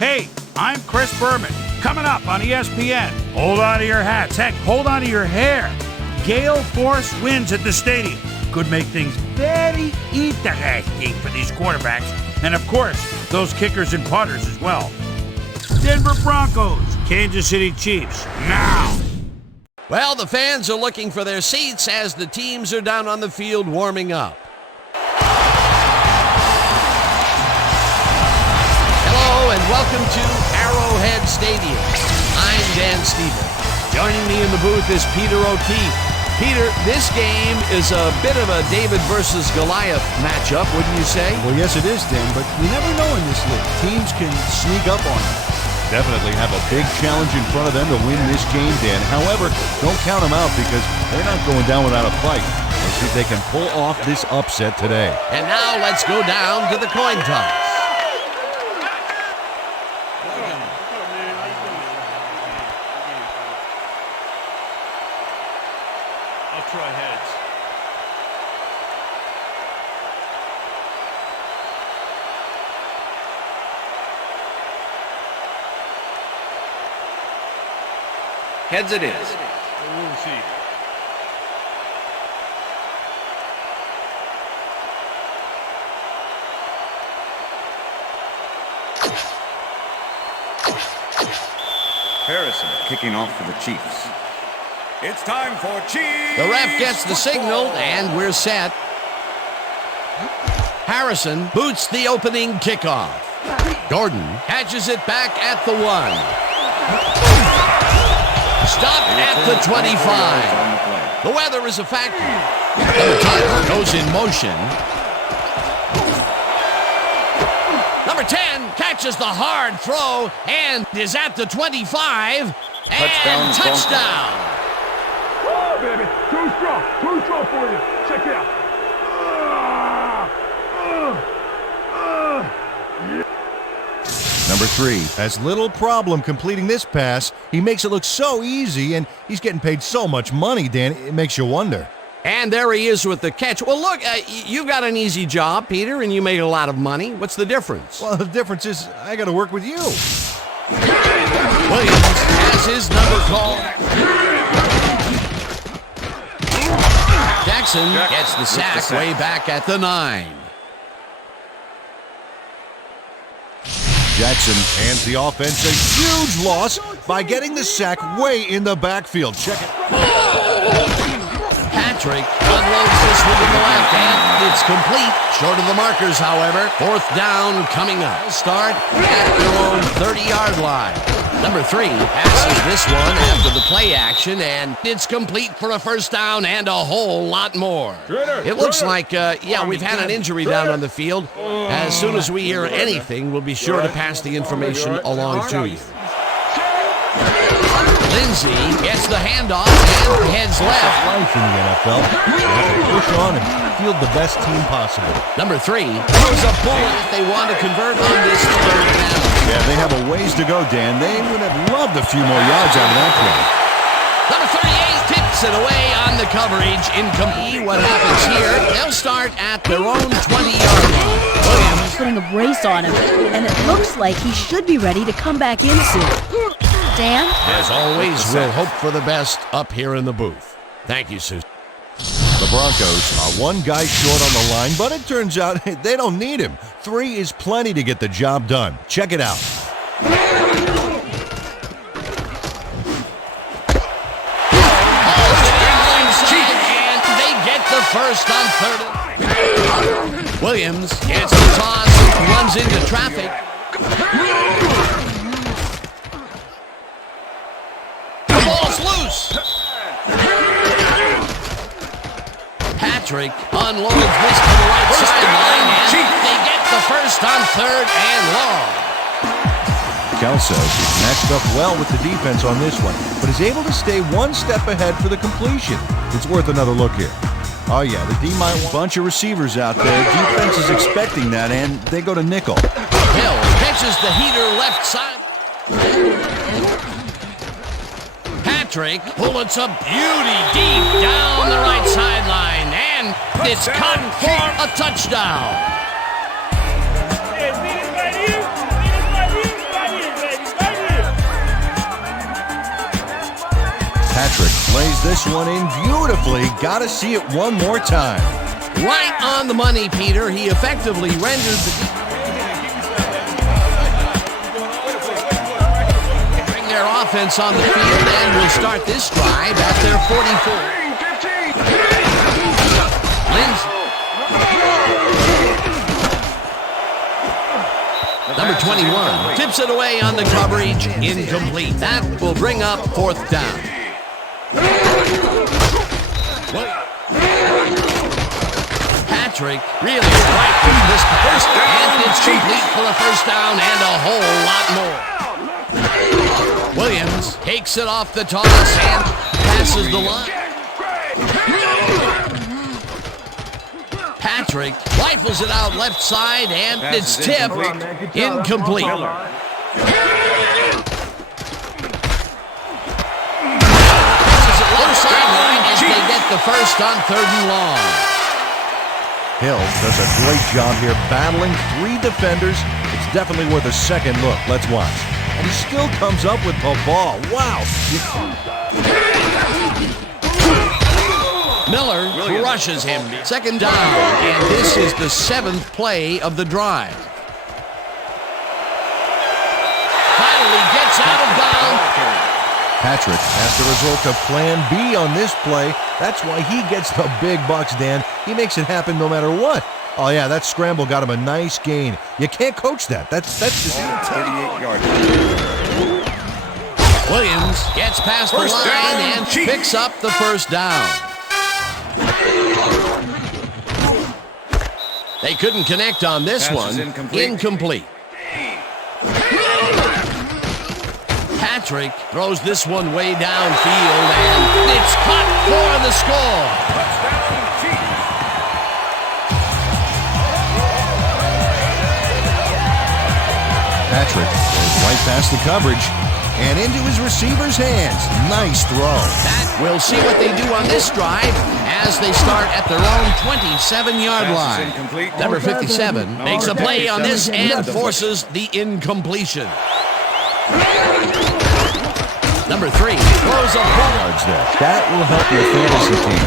Hey, I'm Chris Berman. Coming up on ESPN. Hold on to your hats. Heck, hold on to your hair. Gale force winds at the stadium could make things very interesting for these quarterbacks. And of course, those kickers and punters as well. Denver Broncos, Kansas City Chiefs, now. Well, the fans are looking for their seats as the teams are down on the field warming up. Hello and welcome to Arrowhead Stadium. I'm Dan Stevens. Joining me in the booth is Peter O'Keefe. Peter, this game is a bit of a David versus Goliath matchup, wouldn't you say? Well, yes, it is, Dan, but you never know in this league. Teams can sneak up on you. Definitely have a big challenge in front of them to win this game, Dan. However, don't count them out because they're not going down without a fight. Let's see if they can pull off this upset today. And now let's go down to the coin toss. I'll try heads. Heads it is. We'll see. Harrison kicking off for the Chiefs. It's time for Chiefs. The ref gets the signal, and we're set. Harrison boots the opening kickoff. Gordon catches it back at the 1. Stop at the 25. The weather is a factor. Number 10 goes in motion. Number 10 catches the hard throw and is at the 25. And touchdown. Oh, baby. Too strong for you. Check it out. Number 3 has little problem completing this pass. He makes it look so easy, and he's getting paid so much money, Dan, it makes you wonder. And there he is with the catch. Well, look, you've got an easy job, Peter, and you make a lot of money. What's the difference? Well, the difference is I got to work with you. Williams has his number called. Jackson gets the sack way back at the 9. Jackson hands the offense a huge loss by getting the sack way in the backfield. Check it. Patrick unloads this one to the left, and it's complete. Short of the markers, however. 4th down coming up. Start at their own 30-yard line. Number 3 passes this one after the play action, and it's complete for a 1st down and a whole lot more. It looks like, we've had an injury down on the field. As soon as we hear anything, we'll be sure to pass the information along to you. Lindsey gets the handoff and heads left. Life in the NFL. You have to push on and field the best team possible. Number 3 throws a bullet if they want to convert on this 3rd down. Yeah, they have a ways to go, Dan. They would have loved a few more yards out of that play. Number 38 tips it away on the coverage. Incomplete. What happens here? They'll start at their own 20-yard line. Williams putting a brace on him, and it looks like he should be ready to come back in soon. Dan? As always, we'll hope for the best up here in the booth. Thank you, Susan. The Broncos are one guy short on the line, but it turns out they don't need him. 3 is plenty to get the job done. Check it out. And they get the 1st on 3rd. Williams gets the toss, runs into traffic. The ball's loose. Patrick unloads this to the right sideline, and they get the 1st on 3rd and long. Kelso is matched up well with the defense on this one, but is able to stay one step ahead for the completion. It's worth another look here. Oh yeah, the D might want a bunch of receivers out there. Defense is expecting that, and they go to nickel. Hill catches the heater left side. Patrick bullets a beauty deep down the right sideline, and it's caught for a touchdown. Patrick plays this one in beautifully. Gotta see it one more time. Right on the money, Peter. He effectively rendered bring their offense on the field and will start this drive at their 44. Lindsay. Number 21 tips it away on the coverage. Incomplete. That will bring up fourth down. Patrick really right from this first down, and it's complete for the first down and a whole lot more. Williams takes it off the toss and passes the line. Patrick rifles it out left side, and it's tipped. Incomplete. Passes it left sideline as they get the first on 3rd and long. Hill does a great job here battling 3 defenders. It's definitely worth a second look. Let's watch. And he still comes up with the ball. Wow. Miller rushes him. 2nd down, and this is the 7th play of the drive. Finally gets out of bounds. Patrick has the result of plan B on this play. That's why he gets the big bucks, Dan. He makes it happen no matter what. Oh, yeah, that scramble got him a nice gain. You can't coach that. That's just 38 yards. Williams gets past the line and picks up the first down. They couldn't connect on this one. Incomplete. Patrick throws this one way downfield, and it's caught for the score. Patrick goes right past the coverage and into his receiver's hands. Nice throw. We'll see what they do on this drive as they start at their own 27-yard line. Number 57 makes a play on this and forces the incompletion. Number 3 throws a ball. Yards there. That will help your fantasy team.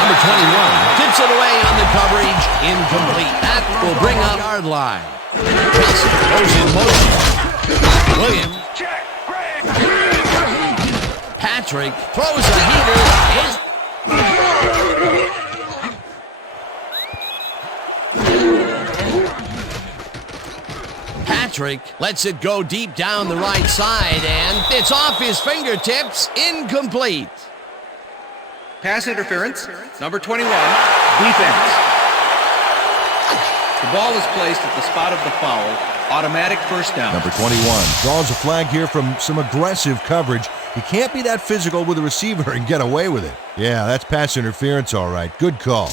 Number 21 tips it away on the coverage. Incomplete. That will bring up yard line. Wilson goes in motion. Williams. Patrick throws a heater. Patrick lets it go deep down the right side, and it's off his fingertips. Incomplete. Pass interference, number 21, defense. The ball is placed at the spot of the foul. Automatic first down. Number 21 draws a flag here from some aggressive coverage. You can't be that physical with a receiver and get away with it. Yeah, that's pass interference, all right. Good call.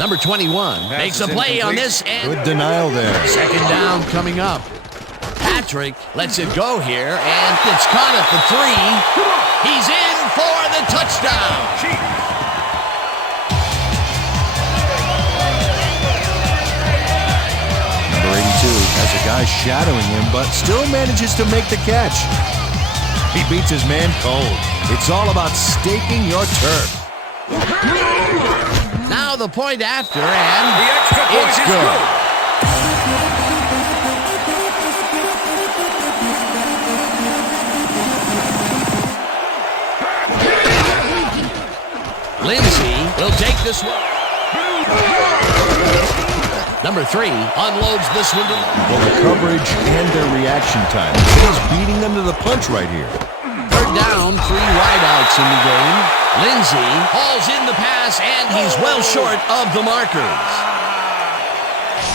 Number 21 makes a play on this, and good denial there. 2nd down coming up. Patrick lets it go here, and it's caught at the 3. He's in for the touchdown. Number 82 has a guy shadowing him, but still manages to make the catch. He beats his man cold. It's all about staking your turf. Now the point after, and it's good. Lindsay will take this one. Number 3 unloads this one. Well, the coverage and their reaction time. He's beating them to the punch right here. 3rd down, 3 wideouts in the game. Lindsay hauls in the pass, and he's well short of the markers.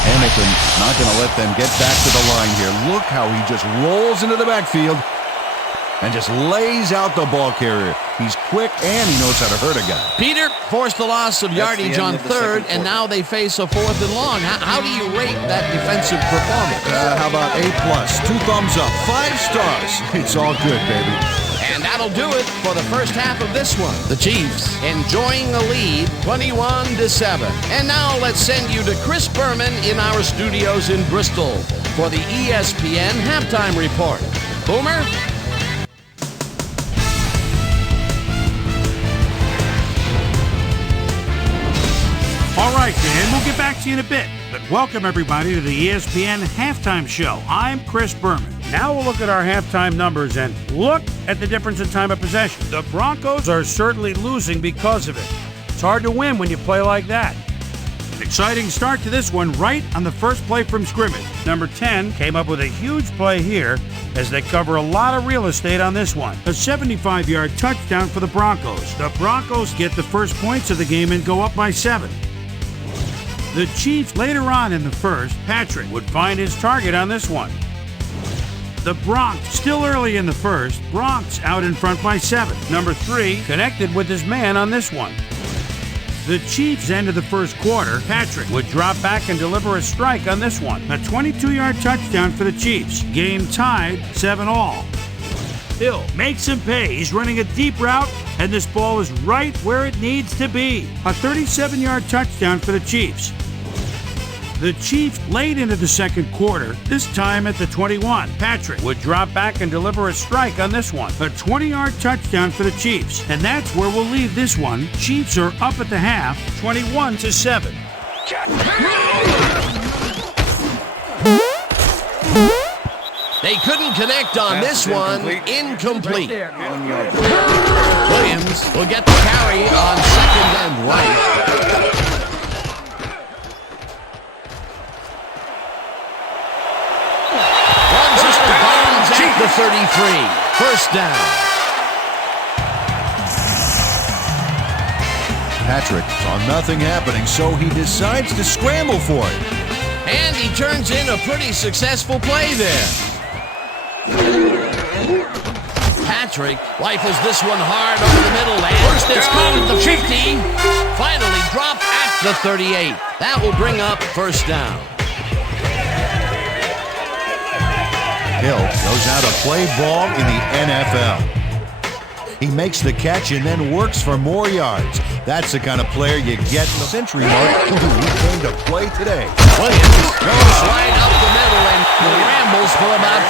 Hamilton not going to let them get back to the line here. Look how he just rolls into the backfield and just lays out the ball carrier. He's quick, and he knows how to hurt a guy. Peter forced the loss of yardage on 3rd, and now they face a 4th and long. How do you rate that defensive performance? How about A+, 2 thumbs up, 5 stars. It's all good, baby. And that'll do it for the first half of this one. The Chiefs enjoying a lead, 21-7. And now let's send you to Chris Berman in our studios in Bristol for the ESPN Halftime Report. Boomer? All right, Dan, we'll get back to you in a bit. But welcome, everybody, to the ESPN Halftime Show. I'm Chris Berman. Now we'll look at our halftime numbers and look at the difference in time of possession. The Broncos are certainly losing because of it. It's hard to win when you play like that. An exciting start to this one right on the first play from scrimmage. Number 10 came up with a huge play here as they cover a lot of real estate on this one. A 75-yard touchdown for the Broncos. The Broncos get the first points of the game and go up by 7. The Chiefs, later on in the first, Patrick would find his target on this one. The Bronx, still early in the first, Bronx out in front by 7. Number 3 connected with his man on this one. The Chiefs end of the first quarter, Patrick would drop back and deliver a strike on this one. A 22-yard touchdown for the Chiefs. Game tied, 7-all. Hill makes him pay. He's running a deep route, and this ball is right where it needs to be. A 37-yard touchdown for the Chiefs. The Chiefs late into the second quarter, this time at the 21. Patrick would drop back and deliver a strike on this one. A 20-yard touchdown for the Chiefs. And that's where we'll leave this one. Chiefs are up at the half, 21-7. They couldn't connect on this one. Incomplete. Williams will get the carry on second and right. The 33. First down. Patrick saw nothing happening, so he decides to scramble for it. And he turns in a pretty successful play there. Patrick rifles this one hard over the middle, and first it's caught at the 50. Finally dropped at the 38. That will bring up first down. Hill knows how to play ball in the NFL. He makes the catch and then works for more yards. That's the kind of player you get in the century mark who came to play today. Williams goes right up the middle and rambles for about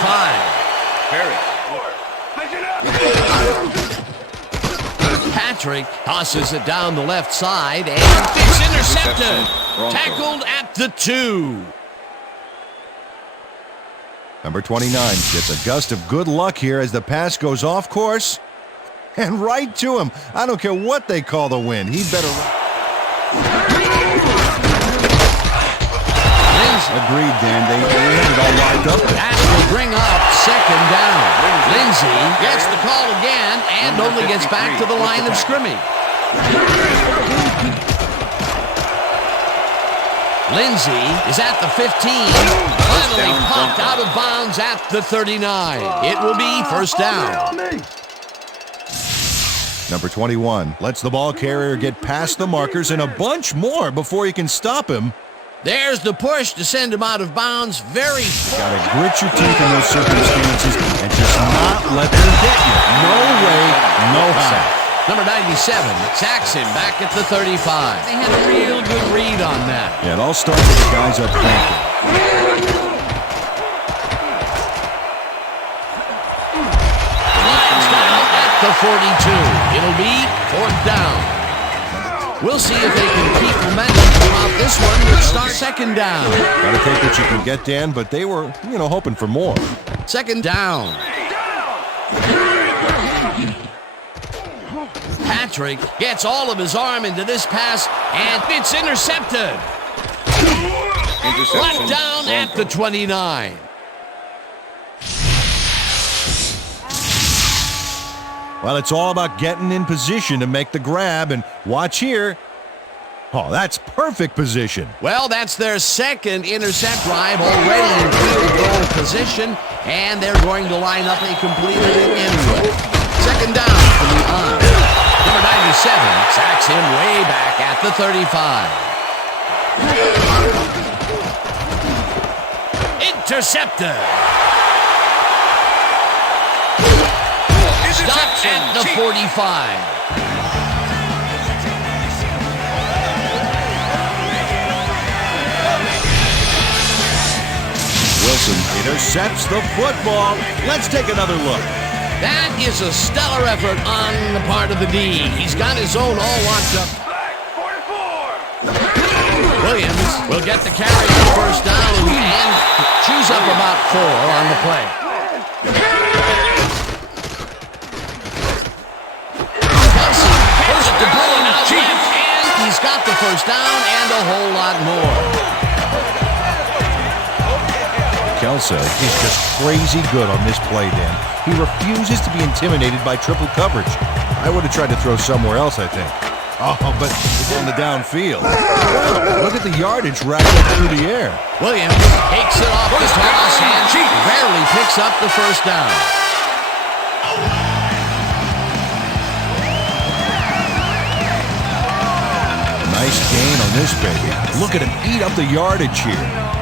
5. Patrick tosses it down the left side, and it's intercepted. Tackled at the 2. Number 29 gets a gust of good luck here as the pass goes off course and right to him. I don't care what they call the wind. He'd better run. Agreed, Dan. They had it all locked up. That will bring up second down. Lindsey gets the call again and only gets back to the line of scrimmage. Lindsey is at the 15. Finally popped out of bounds at the 39. It will be first down. Number 21 lets the ball carrier get past the markers and a bunch more before you can stop him. There's the push to send him out of bounds. Very Gotta grit your teeth in those circumstances and just not let them get you. No way, no how. Number 97 sacks him back at the 35. They had a real good read on that. Yeah, it all starts with the guys up front. Down at the 42. It'll be fourth down. We'll see if they can keep momentum throughout this one, which starts second down. Gotta take what you can get, Dan, but they were, hoping for more. Second down. Patrick gets all of his arm into this pass, and it's intercepted. Brought down at the 29. Well, it's all about getting in position to make the grab, and watch here. Oh, that's perfect position. Well, that's their second intercept drive already in field goal position, and they're going to line up a completed end. Second down from the on. Number 97 sacks him way back at the 35. Intercepted. Stopped at the 45. Wilson intercepts the football. Let's take another look. That is a stellar effort on the part of the D. He's got his own all locked up. Williams will get the carry on first down and chews up about 4 on the play. Kelsey puts it to Bowen out left, and he's got the first down and a whole lot more. Kelso is just crazy good on this play, Dan. He refuses to be intimidated by triple coverage. I would have tried to throw somewhere else, I think. Oh, but it's on the downfield. Wow, look at the yardage racked up through the air. Williams takes it off the toss and barely picks up the first down. Nice gain on this baby. Look at him eat up the yardage here.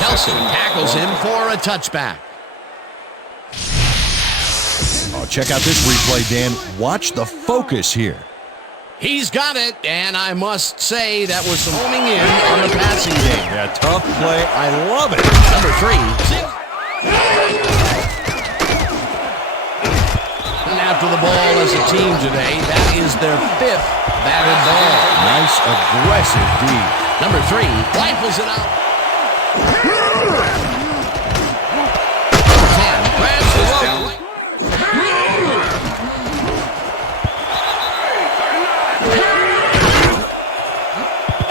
Kelsey tackles him for a touchback. Oh, check out this replay, Dan. Watch the focus here. He's got it, and I must say that was some homing in on the passing game. Yeah, tough play. I love it. Number 3. And after the ball as a team today, that is their 5th batted ball. Nice, aggressive D. Number 3 rifles it out. 10 grabs the rope.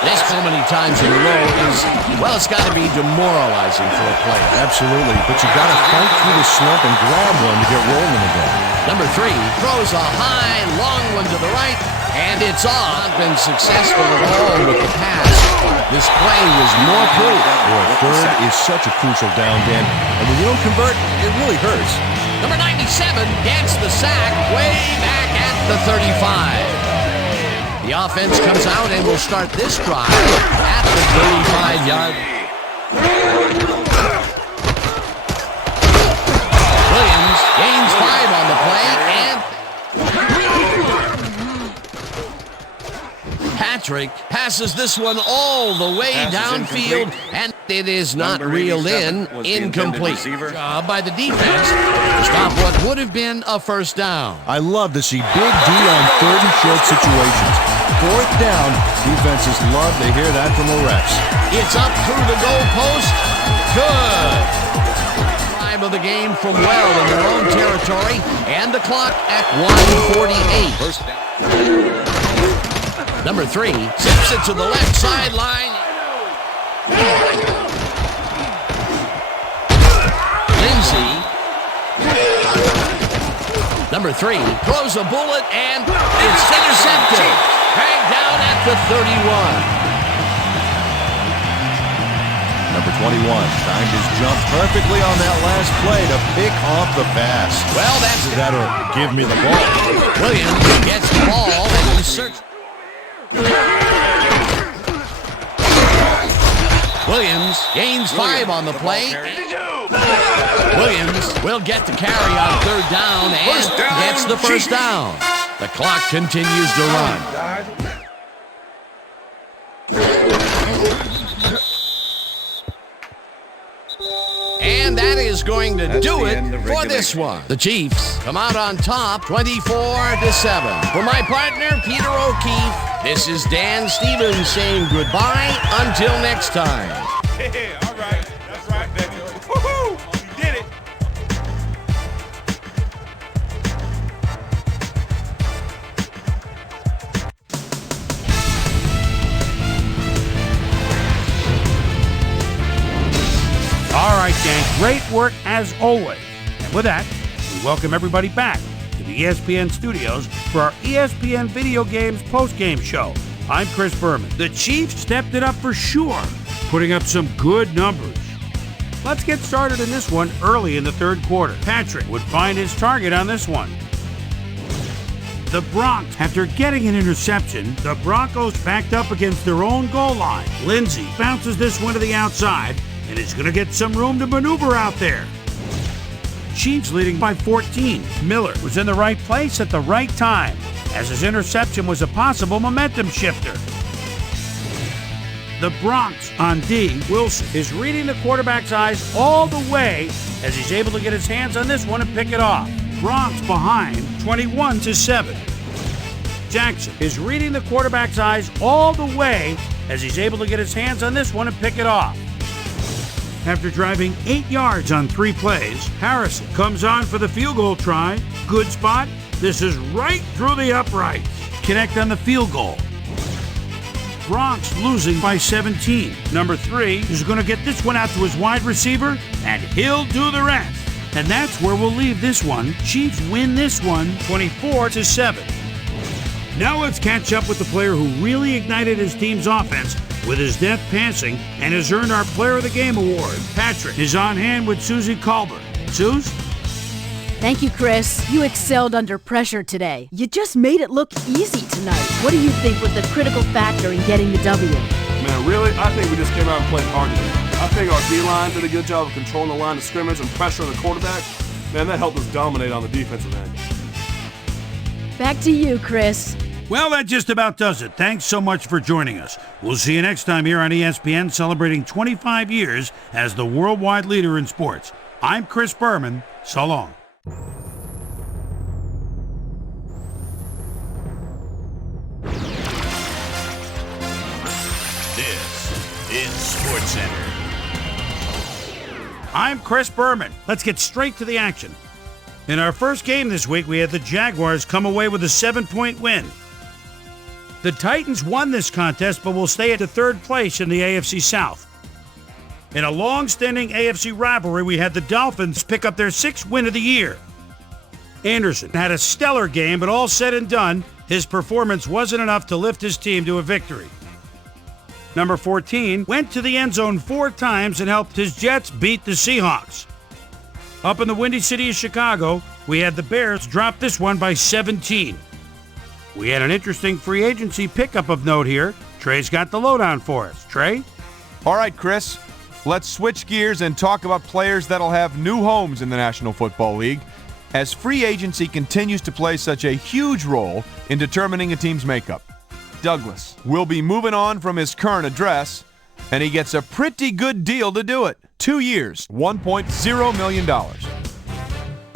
This so many times in a row is, well, it's got to be demoralizing for a player. Absolutely, but you got to fight through the slump and grab one to get rolling again. Number 3 throws a high, long one to the right, and it's on. Been successful at all with the pass. This play was more proof. Boy, third is such a crucial down, Dan, and when you don't convert, it really hurts. Number 97 gets the sack way back at the 35. The offense comes out and will start this drive at the 35-yard. Williams gains 5 on the play, and Patrick passes this one all the way downfield, and it is not reeled in. Incomplete. Job by the defense to stop what would have been a first down. I love to see big D on 3rd and short situations. 4th down, defenses love to hear that from the refs. It's up through the goalpost. Good. Drive of the game from well in their own territory, and the clock at 1:48. First down. Number 3 zips it to the left sideline. Lindsay. Number 3 throws a bullet, and it's intercepted. Dragged down at the 31. Number 21 timed his jump perfectly on that last play to pick off the pass. Well, that's that, or give me the ball. Williams gets the ball and he searches. Williams gains 5 on the play. Williams will get the carry on 3rd down and gets the first down. The clock continues to run. And that is going to do it for this one. The Chiefs come out on top 24-7. For my partner, Peter O'Keefe, this is Dan Stevens saying goodbye until next time. Yeah, all right. That's right, baby. Woohoo! You did it. All right, gang, great work as always. And with that, we welcome everybody back to the ESPN studios for our ESPN Video Games post-game show. I'm Chris Berman. The Chiefs stepped it up for sure, putting up some good numbers. Let's get started in this one early in the 3rd quarter. Patrick would find his target on this one. The Broncos, after getting an interception, the Broncos backed up against their own goal line. Lindsay bounces this one to the outside, and is going to get some room to maneuver out there. Chiefs leading by 14. Miller was in the right place at the right time, as his interception was a possible momentum shifter. The Bronx on D. Wilson is reading the quarterback's eyes all the way as he's able to get his hands on this one and pick it off. Bronx behind 21-7. Jackson is reading the quarterback's eyes all the way as he's able to get his hands on this one and pick it off. After driving 8 yards on 3 plays, Harrison comes on for the field goal try. Good spot. This is right through the uprights. Connect on the field goal. Bronx losing by 17. Number 3 is going to get this one out to his wide receiver, and he'll do the rest. And that's where we'll leave this one. Chiefs win this one 24-7. Now let's catch up with the player who really ignited his team's offense with his deft passing and has earned our Player of the Game award. Patrick is on hand with Susie Colbert. Suze? Thank you, Chris. You excelled under pressure today. You just made it look easy tonight. What do you think was the critical factor in getting the W? Man, really? I think we just came out and played hard today. I think our D-line did a good job of controlling the line of scrimmage and pressuring the quarterback. Man, that helped us dominate on the defensive end. Back to you, Chris. Well, that just about does it. Thanks so much for joining us. We'll see you next time here on ESPN, celebrating 25 years as the worldwide leader in sports. I'm Chris Berman. So long. This is SportsCenter. I'm Chris Berman. Let's get straight to the action. In our first game this week, we had the Jaguars come away with a 7-point win. The Titans won this contest, but will stay at the third place in the AFC South. In a long-standing AFC rivalry, we had the Dolphins pick up their 6th win of the year. Anderson had a stellar game, but all said and done, his performance wasn't enough to lift his team to a victory. Number 14 went to the end zone 4 times and helped his Jets beat the Seahawks. Up in the Windy City of Chicago, we had the Bears drop this one by 17. We had an interesting free agency pickup of note here. Trey's got the lowdown for us. Trey? All right, Chris. Let's switch gears and talk about players that'll have new homes in the National Football League, as free agency continues to play such a huge role in determining a team's makeup. Douglas will be moving on from his current address, and he gets a pretty good deal to do it. 2 years, $1.0 million.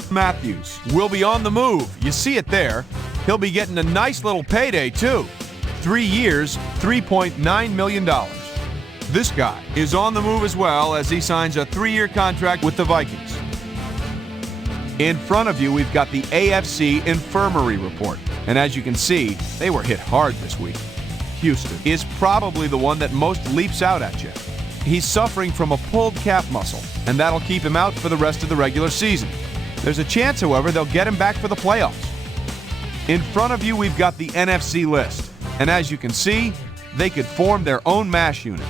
Matthews will be on the move. You see it there. He'll be getting a nice little payday, too. 3 years, $3.9 million. This guy is on the move as well, as he signs a 3-year contract with the Vikings. In front of you, we've got the AFC Infirmary Report. And as you can see, they were hit hard this week. Houston is probably the one that most leaps out at you. He's suffering from a pulled calf muscle, and that'll keep him out for the rest of the regular season. There's a chance, however, they'll get him back for the playoffs. In front of you, we've got the NFC list. And as you can see, they could form their own MASH unit.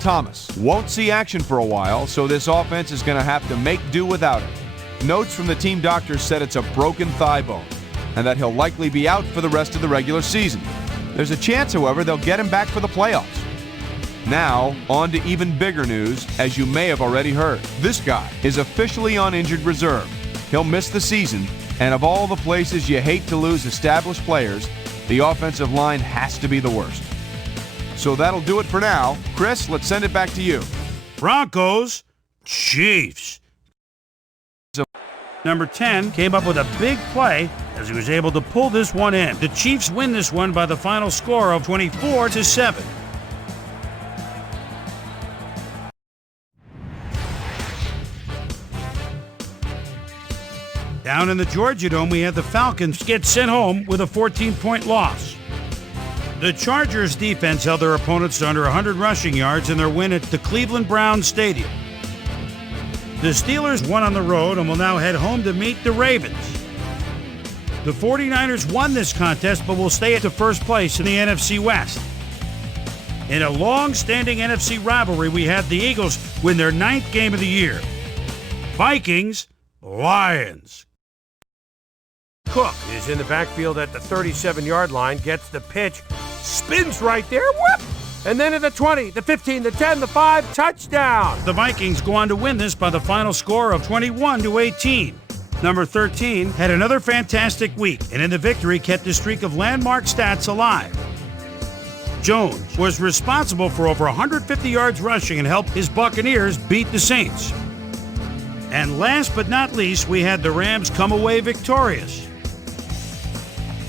Thomas won't see action for a while, so this offense is going to have to make do without him. Notes from the team doctors said it's a broken thigh bone, and that he'll likely be out for the rest of the regular season. There's a chance, however, they'll get him back for the playoffs. Now, on to even bigger news, as you may have already heard. This guy is officially on injured reserve. He'll miss the season, and of all the places you hate to lose established players, the offensive line has to be the worst. So that'll do it for now. Chris, let's send it back to you. Broncos, Chiefs. Number 10 came up with a big play as he was able to pull this one in. The Chiefs win this one by the final score of 24-7. Down in the Georgia Dome, we had the Falcons get sent home with a 14-point loss. The Chargers' defense held their opponents to under 100 rushing yards in their win at the Cleveland Browns Stadium. The Steelers won on the road and will now head home to meet the Ravens. The 49ers won this contest but will stay at the first place in the NFC West. In a long-standing NFC rivalry, we had the Eagles win their 9th game of the year. Vikings, Lions. Cook is in the backfield at the 37-yard line, gets the pitch, spins right there, whoop! And then at the 20, the 15, the 10, the 5, touchdown! The Vikings go on to win this by the final score of 21-18. Number 13 had another fantastic week, and in the victory kept his streak of landmark stats alive. Jones was responsible for over 150 yards rushing and helped his Buccaneers beat the Saints. And last but not least, we had the Rams come away victorious.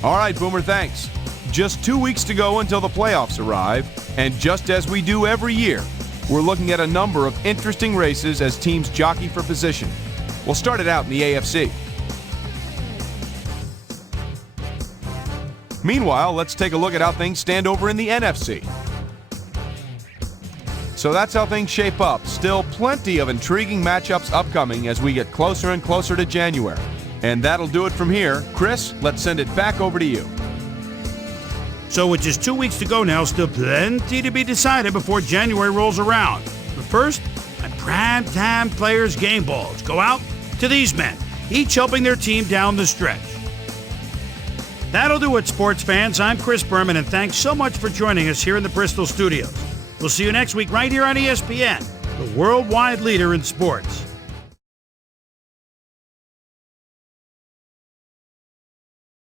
All right, Boomer, thanks. Just 2 weeks to go until the playoffs arrive, and just as we do every year, we're looking at a number of interesting races as teams jockey for position. We'll start it out in the AFC. Meanwhile, let's take a look at how things stand over in the NFC. So that's how things shape up. Still plenty of intriguing matchups upcoming as we get closer and closer to January. And that'll do it from here. Chris, let's send it back over to you. So with just 2 weeks to go now, still plenty to be decided before January rolls around. But first, my prime-time players' game balls go out to these men, each helping their team down the stretch. That'll do it, sports fans. I'm Chris Berman, and thanks so much for joining us here in the Bristol studios. We'll see you next week right here on ESPN, the worldwide leader in sports.